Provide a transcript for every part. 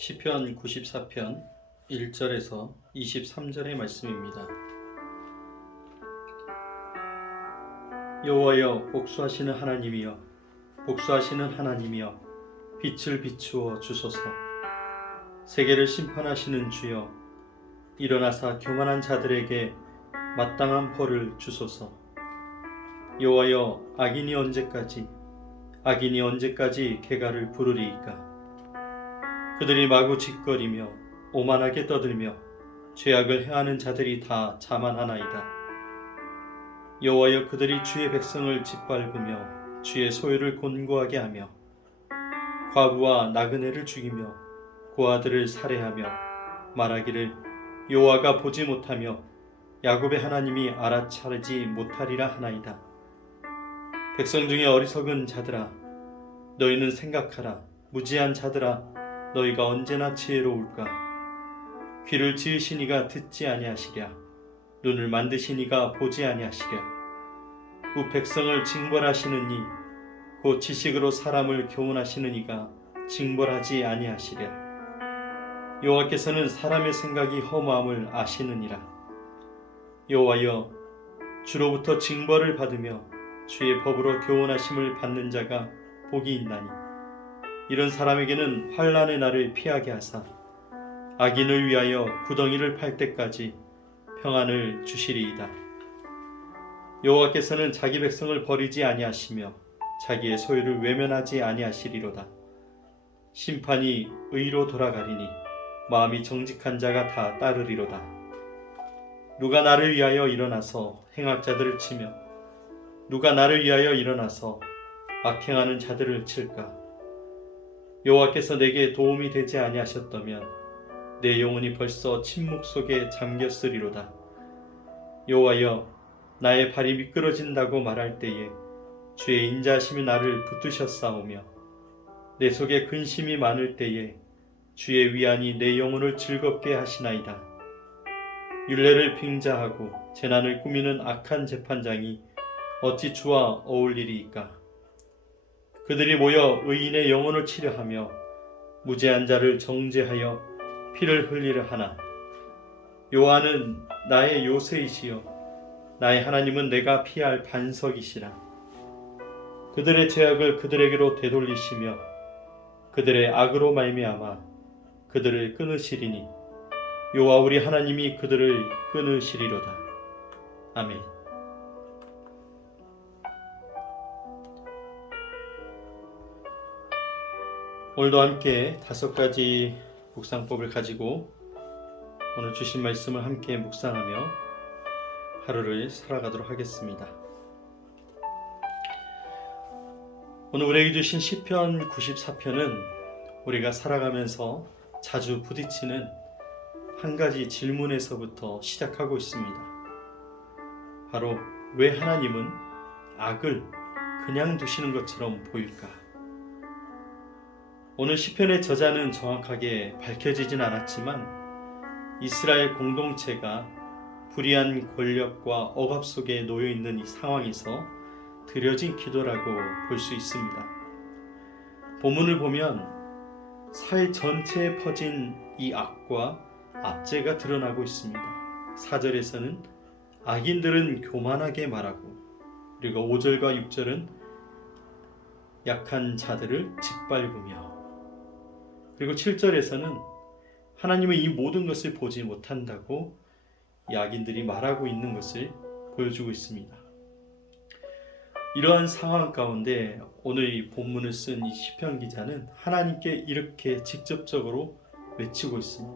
시편 94편 1절에서 23절의 말씀입니다. 여호와여, 복수하시는 하나님이여, 복수하시는 하나님이여, 빛을 비추어 주소서. 세계를 심판하시는 주여, 일어나사 교만한 자들에게 마땅한 벌을 주소서. 여호와여, 악인이 언제까지 개가를 부르리이까? 그들이 마구 짓거리며 오만하게 떠들며 죄악을 행하는 자들이 다 자만하나이다. 여호와여, 그들이 주의 백성을 짓밟으며 주의 소유를 곤고하게 하며 과부와 나그네를 죽이며 고아들을 살해하며 말하기를 여호와가 보지 못하며 야곱의 하나님이 알아차리지 못하리라 하나이다. 백성 중에 어리석은 자들아, 너희는 생각하라. 무지한 자들아, 너희가 언제나 지혜로울까? 귀를 지으신 이가 듣지 아니하시랴? 눈을 만드신 이가 보지 아니하시랴? 우 백성을 징벌하시는 이, 곧 지식으로 사람을 교훈하시는 이가 징벌하지 아니하시랴? 여호와께서는 사람의 생각이 허무함을 아시느니라. 여호와여, 주로부터 징벌을 받으며 주의 법으로 교훈하심을 받는 자가 복이 있나니, 이런 사람에게는 환난의 날을 피하게 하사 악인을 위하여 구덩이를 팔 때까지 평안을 주시리이다. 여호와께서는 자기 백성을 버리지 아니하시며 자기의 소유를 외면하지 아니하시리로다. 심판이 의로 돌아가리니 마음이 정직한 자가 다 따르리로다. 누가 나를 위하여 일어나서 행악자들을 치며 누가 나를 위하여 일어나서 악행하는 자들을 칠까? 여호와께서 내게 도움이 되지 아니하셨다면 내 영혼이 벌써 침묵 속에 잠겼으리로다. 여호와여, 나의 발이 미끄러진다고 말할 때에 주의 인자하심이 나를 붙드셨사오며 내 속에 근심이 많을 때에 주의 위안이 내 영혼을 즐겁게 하시나이다. 율례를 빙자하고 재난을 꾸미는 악한 재판장이 어찌 주와 어울리리이까? 그들이 모여 의인의 영혼을 치려하며 무죄한 자를 정죄하여 피를 흘리려 하나. 여호와는 나의 요새이시여, 나의 하나님은 내가 피할 반석이시라. 그들의 죄악을 그들에게로 되돌리시며 그들의 악으로 말미암아 그들을 끊으시리니 여호와 우리 하나님이 그들을 끊으시리로다. 아멘. 오늘도 함께 5가지 묵상법을 가지고 오늘 주신 말씀을 함께 묵상하며 하루를 살아가도록 하겠습니다. 오늘 우리에게 주신 시편 94편은 우리가 살아가면서 자주 부딪히는 한 가지 질문에서부터 시작하고 있습니다. 바로 왜 하나님은 악을 그냥 두시는 것처럼 보일까? 오늘 시편의 저자는 정확하게 밝혀지진 않았지만 이스라엘 공동체가 불의한 권력과 억압 속에 놓여 있는 이 상황에서 드려진 기도라고 볼 수 있습니다. 본문을 보면 사회 전체에 퍼진 이 악과 압제가 드러나고 있습니다. 4절에서는 악인들은 교만하게 말하고, 그리고 5절과 6절은 약한 자들을 짓밟으며, 그리고 7절에서는 하나님은 이 모든 것을 보지 못한다고 이 악인들이 말하고 있는 것을 보여주고 있습니다. 이러한 상황 가운데 오늘 이 본문을 쓴 이 시편 기자는 하나님께 이렇게 직접적으로 외치고 있습니다.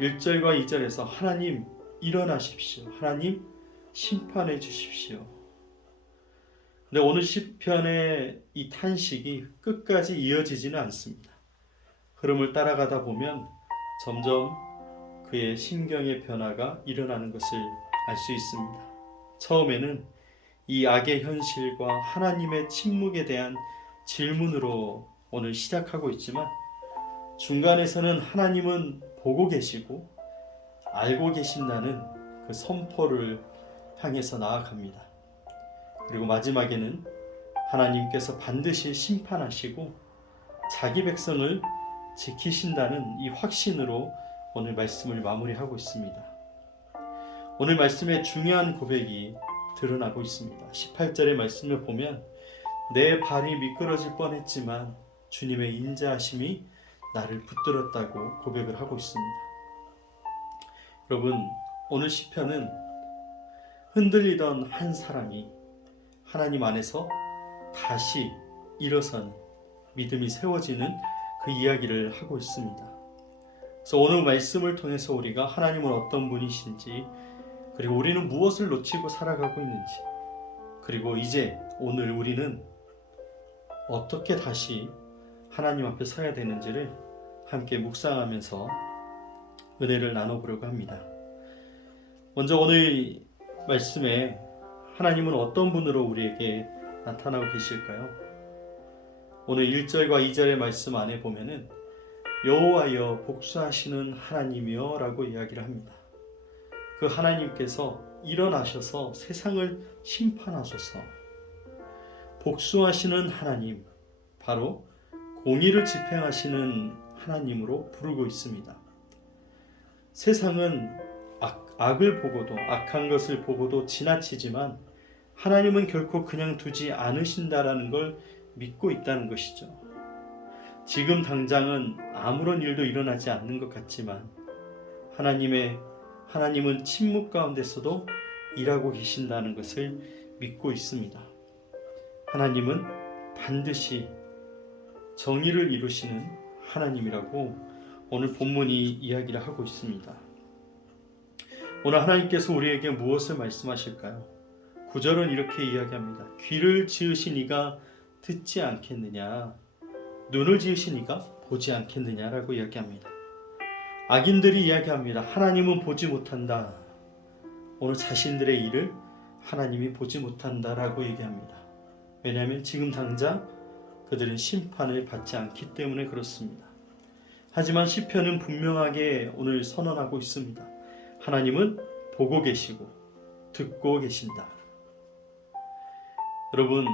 1절과 2절에서 하나님 일어나십시오. 하나님 심판해 주십시오. 근데 오늘 시편의 이 탄식이 끝까지 이어지지는 않습니다. 흐름을 따라가다 보면 점점 그의 심경의 변화가 일어나는 것을 알 수 있습니다. 처음에는 이 악의 현실과 하나님의 침묵에 대한 질문으로 오늘 시작하고 있지만 중간에서는 하나님은 보고 계시고 알고 계신다는 그 선포를 향해서 나아갑니다. 그리고 마지막에는 하나님께서 반드시 심판하시고 자기 백성을 지키신다는 이 확신으로 오늘 말씀을 마무리하고 있습니다. 오늘 말씀에 중요한 고백이 드러나고 있습니다. 18절의 말씀을 보면 내 발이 미끄러질 뻔했지만 주님의 인자하심이 나를 붙들었다고 고백을 하고 있습니다. 여러분, 오늘 시편은 흔들리던 한 사람이 하나님 안에서 다시 일어선 믿음이 세워지는 그 이야기를 하고 있습니다. 그래서 오늘 말씀을 통해서 우리가 하나님은 어떤 분이신지, 그리고 우리는 무엇을 놓치고 살아가고 있는지, 그리고 이제 오늘 우리는 어떻게 다시 하나님 앞에 서야 되는지를 함께 묵상하면서 은혜를 나눠보려고 합니다. 먼저 오늘 말씀에 하나님은 어떤 분으로 우리에게 나타나고 계실까요? 오늘 1절과 2절의 말씀 안에 보면은 여호와여 복수하시는 하나님이여 라고 이야기를 합니다. 그 하나님께서 일어나셔서 세상을 심판하소서. 복수하시는 하나님, 바로 공의를 집행하시는 하나님으로 부르고 있습니다. 세상은 악을 보고도, 악한 것을 보고도 지나치지만 하나님은 결코 그냥 두지 않으신다라는 걸 믿고 있다는 것이죠. 지금 당장은 아무런 일도 일어나지 않는 것 같지만 하나님은 침묵 가운데서도 일하고 계신다는 것을 믿고 있습니다. 하나님은 반드시 정의를 이루시는 하나님이라고 오늘 본문이 이야기를 하고 있습니다. 오늘 하나님께서 우리에게 무엇을 말씀하실까요? 9절은 이렇게 이야기합니다. 귀를 지으신 이가 듣지 않겠느냐, 눈을 지으신 이가 보지 않겠느냐라고 이야기합니다. 악인들이 이야기합니다. 하나님은 보지 못한다. 오늘 자신들의 일을 하나님이 보지 못한다라고 얘기합니다. 왜냐하면 지금 당장 그들은 심판을 받지 않기 때문에 그렇습니다. 하지만 시편은 분명하게 오늘 선언하고 있습니다. 하나님은 보고 계시고 듣고 계신다. 여러분,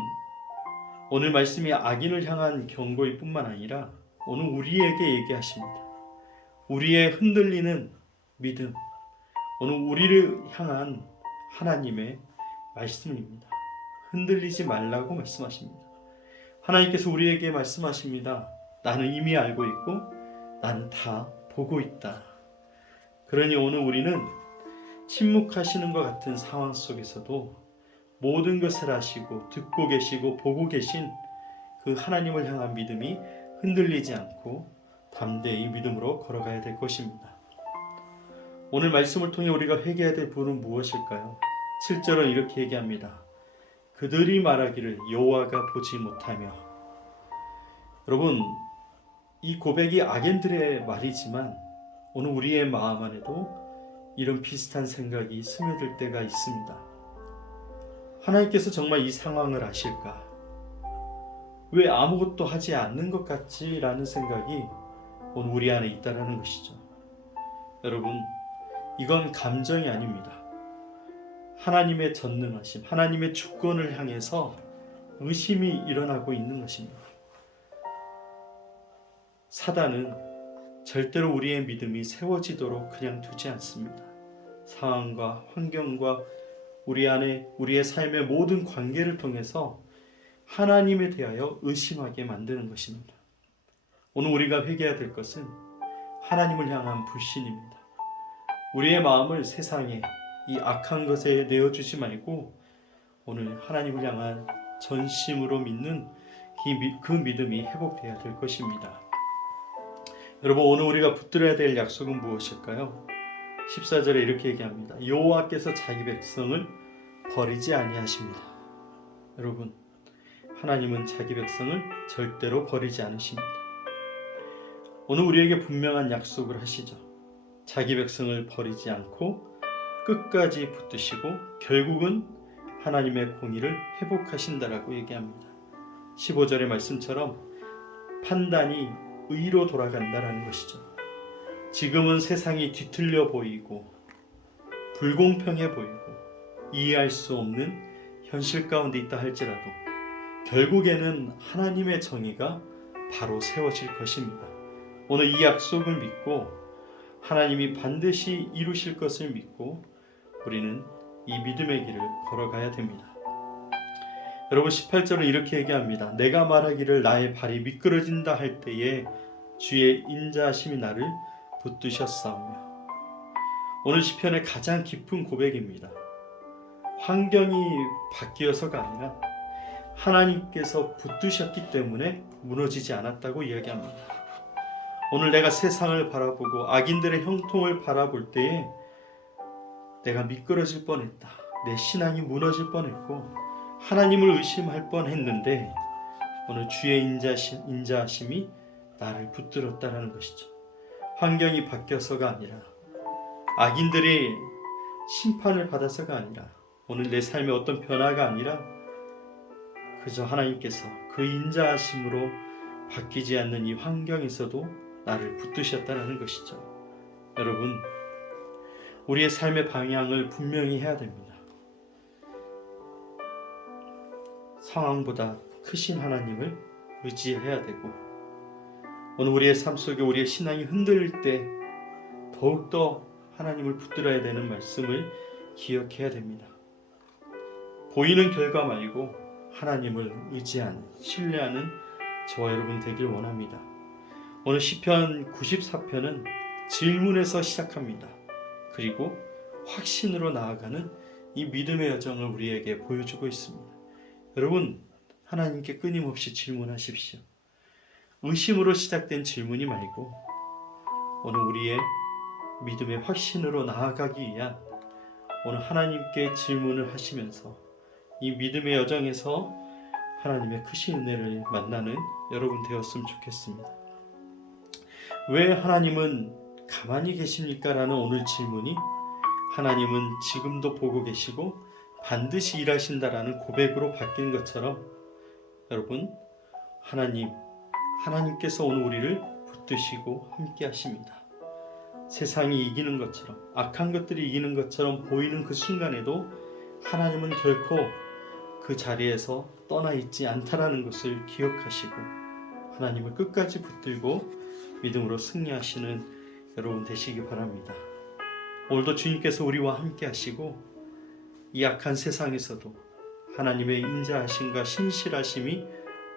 오늘 말씀이 악인을 향한 경고일 뿐만 아니라 오늘 우리에게 얘기하십니다. 우리의 흔들리는 믿음, 오늘 우리를 향한 하나님의 말씀입니다. 흔들리지 말라고 말씀하십니다. 하나님께서 우리에게 말씀하십니다. 나는 이미 알고 있고 나는 다 보고 있다. 그러니 오늘 우리는 침묵하시는 것 같은 상황 속에서도 모든 것을 아시고 듣고 계시고 보고 계신 그 하나님을 향한 믿음이 흔들리지 않고 담대히 믿음으로 걸어가야 될 것입니다. 오늘 말씀을 통해 우리가 회개해야 될 부분은 무엇일까요? 7절은 이렇게 얘기합니다. 그들이 말하기를 여호와가 보지 못하며. 여러분, 이 고백이 악인들의 말이지만 오늘 우리의 마음 안에도 이런 비슷한 생각이 스며들 때가 있습니다. 하나님께서 정말 이 상황을 아실까? 왜 아무것도 하지 않는 것 같지? 라는 생각이 오늘 우리 안에 있다는 것이죠. 여러분, 이건 감정이 아닙니다. 하나님의 전능하심, 하나님의 주권을 향해서 의심이 일어나고 있는 것입니다. 사단은 절대로 우리의 믿음이 세워지도록 그냥 두지 않습니다. 상황과 환경과 우리의 삶의 모든 관계를 통해서 하나님에 대하여 의심하게 만드는 것입니다. 오늘 우리가 회개해야 될 것은 하나님을 향한 불신입니다. 우리의 마음을 세상에 이 악한 것에 내어주지 말고 오늘 하나님을 향한 전심으로 믿는 그 믿음이 회복되어야 될 것입니다. 여러분, 오늘 우리가 붙들어야 될 약속은 무엇일까요? 14절에 이렇게 얘기합니다. 여호와께서 자기 백성을 버리지 아니하십니다. 여러분, 하나님은 자기 백성을 절대로 버리지 않으십니다. 오늘 우리에게 분명한 약속을 하시죠. 자기 백성을 버리지 않고 끝까지 붙드시고 결국은 하나님의 공의를 회복하신다라고 얘기합니다. 15절의 말씀처럼 판단이 의로 돌아간다라는 것이죠. 지금은 세상이 뒤틀려 보이고 불공평해 보이고 이해할 수 없는 현실 가운데 있다 할지라도 결국에는 하나님의 정의가 바로 세워질 것입니다. 오늘 이 약속을 믿고 하나님이 반드시 이루실 것을 믿고 우리는 이 믿음의 길을 걸어가야 됩니다. 여러분 18절은 이렇게 얘기합니다. 내가 말하기를 나의 발이 미끄러진다 할 때에 주의 인자하심이 나를 붙드셨사오며. 오늘 시편의 가장 깊은 고백입니다. 환경이 바뀌어서가 아니라 하나님께서 붙드셨기 때문에 무너지지 않았다고 이야기합니다. 오늘 내가 세상을 바라보고 악인들의 형통을 바라볼 때에 내가 미끄러질 뻔했다. 내 신앙이 무너질 뻔했고 하나님을 의심할 뻔했는데 오늘 주의 인자하심이 나를 붙들었다라는 것이죠. 환경이 바뀌어서가 아니라 악인들이 심판을 받아서가 아니라 오늘 내 삶에 어떤 변화가 아니라 그저 하나님께서 그 인자하심으로 바뀌지 않는 이 환경에서도 나를 붙드셨다는 것이죠. 여러분, 우리의 삶의 방향을 분명히 해야 됩니다. 상황보다 크신 하나님을 의지해야 되고 오늘 우리의 삶 속에 우리의 신앙이 흔들릴 때 더욱더 하나님을 붙들어야 되는 말씀을 기억해야 됩니다. 보이는 결과 말고 하나님을 의지하는, 신뢰하는 저와 여러분이 되길 원합니다. 오늘 시편 94편은 질문에서 시작합니다. 그리고 확신으로 나아가는 이 믿음의 여정을 우리에게 보여주고 있습니다. 여러분, 하나님께 끊임없이 질문하십시오. 의심으로 시작된 질문이 말고 오늘 우리의 믿음의 확신으로 나아가기 위한 오늘 하나님께 질문을 하시면서 이 믿음의 여정에서 하나님의 크신 은혜를 만나는 여러분 되었으면 좋겠습니다. 왜 하나님은 가만히 계십니까? 라는 오늘 질문이 하나님은 지금도 보고 계시고 반드시 일하신다라는 고백으로 바뀐 것처럼 여러분, 하나님께서 오늘 우리를 붙드시고 함께 하십니다. 세상이 이기는 것처럼, 악한 것들이 이기는 것처럼 보이는 그 순간에도 하나님은 결코 그 자리에서 떠나 있지 않다라는 것을 기억하시고 하나님을 끝까지 붙들고 믿음으로 승리하시는 여러분 되시기 바랍니다. 오늘도 주님께서 우리와 함께 하시고 이 악한 세상에서도 하나님의 인자하심과 신실하심이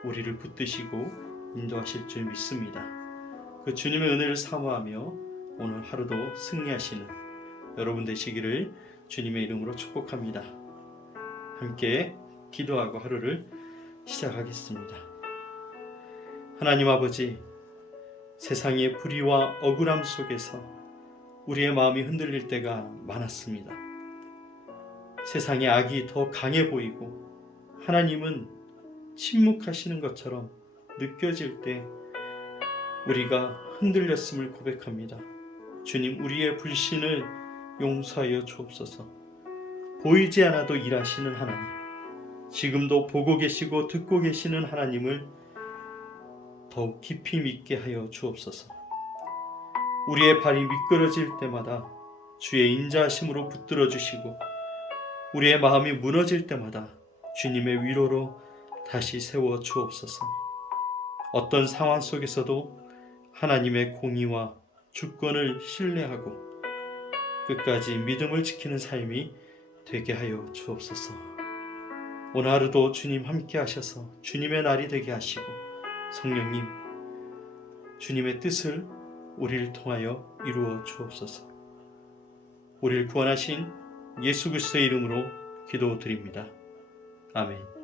우리를 붙드시고 인도하실 줄 믿습니다. 그 주님의 은혜를 사모하며 오늘 하루도 승리하시는 여러분 되시기를 주님의 이름으로 축복합니다. 함께 기도하고 하루를 시작하겠습니다. 하나님 아버지, 세상의 불의와 억울함 속에서 우리의 마음이 흔들릴 때가 많았습니다. 세상의 악이 더 강해 보이고 하나님은 침묵하시는 것처럼 느껴질 때 우리가 흔들렸음을 고백합니다. 주님, 우리의 불신을 용서하여 주옵소서. 보이지 않아도 일하시는 하나님, 지금도 보고 계시고 듣고 계시는 하나님을 더욱 깊이 믿게 하여 주옵소서. 우리의 발이 미끄러질 때마다 주의 인자하심으로 붙들어 주시고 우리의 마음이 무너질 때마다 주님의 위로로 다시 세워 주옵소서. 어떤 상황 속에서도 하나님의 공의와 주권을 신뢰하고 끝까지 믿음을 지키는 삶이 되게 하여 주옵소서. 오늘 하루도 주님 함께 하셔서 주님의 날이 되게 하시고 성령님, 주님의 뜻을 우리를 통하여 이루어 주옵소서. 우리를 구원하신 예수 그리스도의 이름으로 기도드립니다. 아멘.